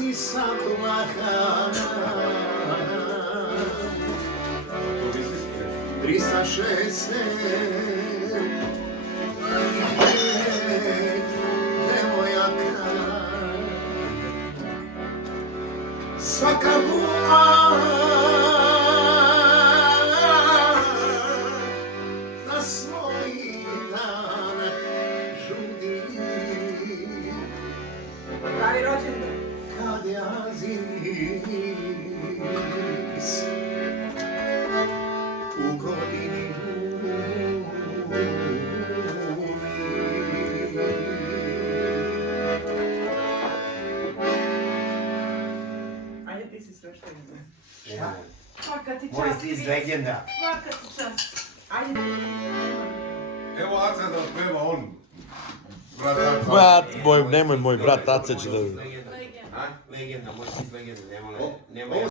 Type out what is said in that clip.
dolazi sa plaha 360 devojaka svaka bula na svoj dan žudi Pravi rođendan. kad jazis u godini Ajde ti si sve što ima. Šta? Svaka ti Moj čast. stiz Fritz. legenda. Svaka ti čast. Ajde. Evo Aca da peva on. Brat Aca. Nemoj moj brat Aca će da... Legenda, moj stiz legenda, nema